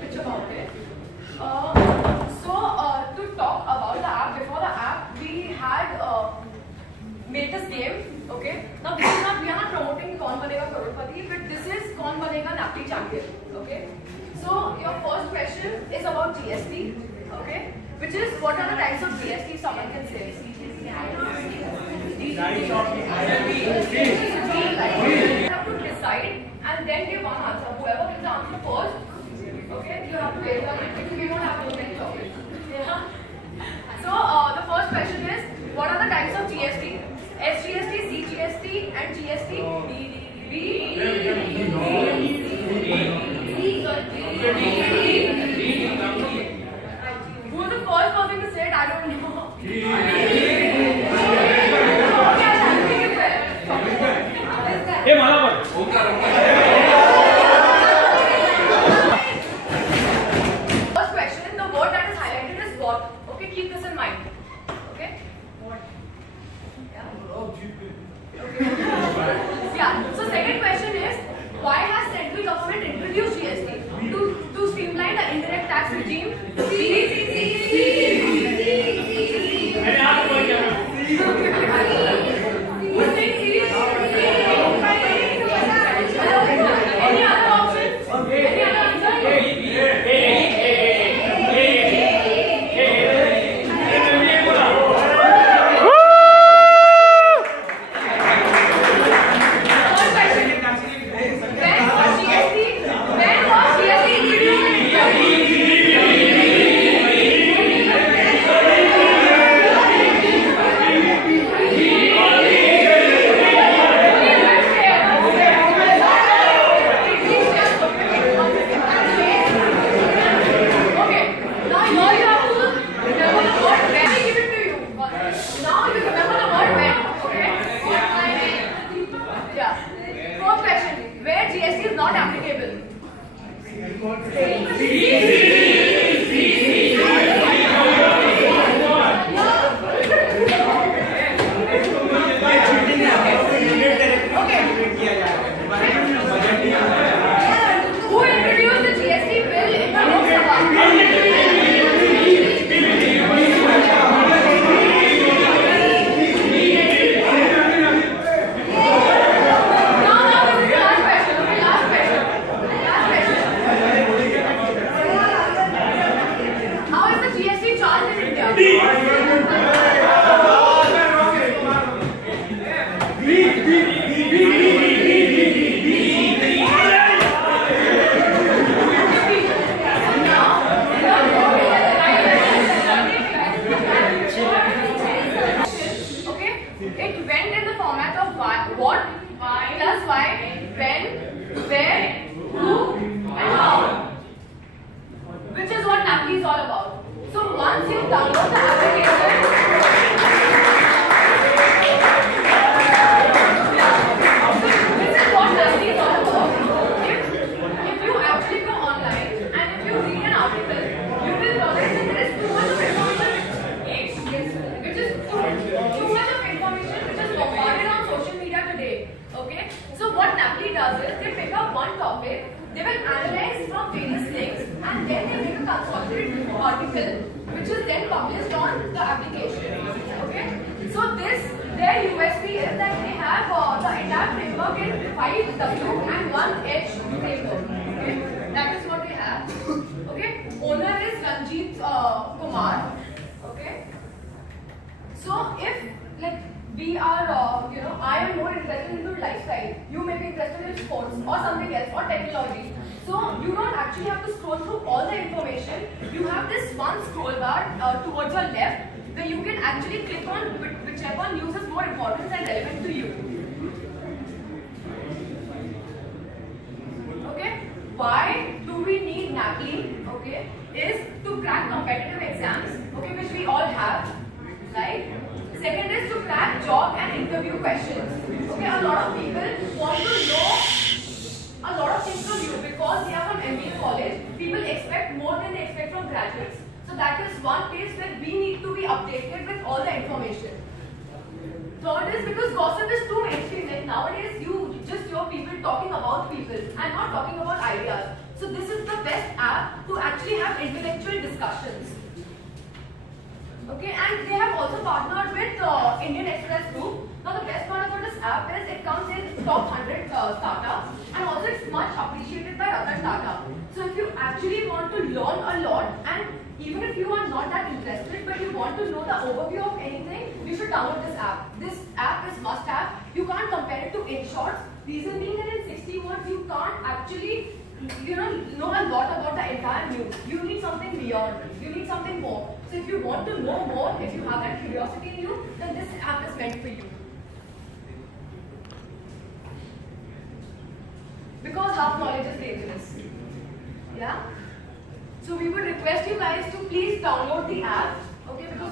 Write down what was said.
pitch about it. To talk about the app, before the app, we had made this game. Okay. Now we are not promoting Kaun Banega Crorepati, but this is Kaun Banega Napoli Champion. Okay. So your first question is about GST. Okay. Which is, what are the types of GST someone can say? You have to decide and then give one answer. Whoever gives the answer first, okay, you have to raise your hand. We don't have those many topics. Yeah. So the first question is, what are the types of GST? SGST, CGST, and GST. Who is the first person to say it? I don't know. First question, the word that is highlighted is what? Okay, keep this in mind. Okay? What? Yeah. Okay. Yeah. So second question is, why has central government introduced GST? To streamline the indirect tax regime? Which is then published on the application. Okay, so their USP is that they have the entire framework in 5W and 1H framework. Okay, that is what they have. Okay, owner is Ranjit Kumar. Okay, so if like we are, I am more interested into lifestyle, you may be interested in sports or something else or technology. So you don't actually have to scroll through all the information. You have this one scroll bar towards your left where you can actually click on whichever news is more important and relevant to you. Okay? Why do we need NAPLI? Okay, is to crack competitive exams. Okay, which we all have, right? Second is to crack job and interview questions. Okay, a lot of people want to know a lot of things from you because they are from MBA college. People expect more than they expect from graduates. So that is one place where we need to be updated with all the information. Third is because gossip is too mainstream. Like nowadays, you just hear people talking about people and not talking about ideas. So this is the best app to actually have intellectual discussions. Okay, and they have also partnered with Indian Express Group. Now the best part about this app is it comes in top 100 startups, and also it's much appreciated by Ratan Tata. So if you actually want to learn a lot, and even if you are not that interested but you want to know the overview of anything, you should download this app. This app is must have. You can't compare it to InShots. Reason being that in 60 words you can't actually know a lot about the entire news. You need something beyond. You need something more. So if you want to know more, if you have that curiosity in you, then this app is meant for you. Because half knowledge is dangerous. Yeah? So we would request you guys to please download the app.